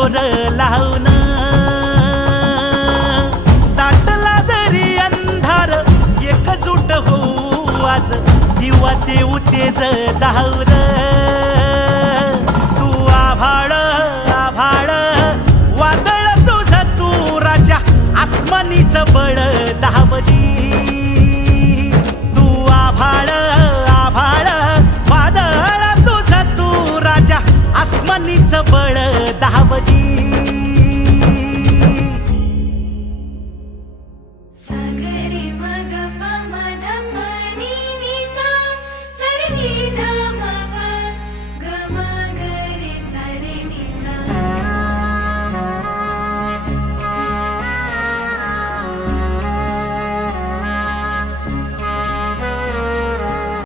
जोर लावून दाटला जरी अंधार एकजूट होऊ आज दिवा देऊ तेज दावर तू आभाळ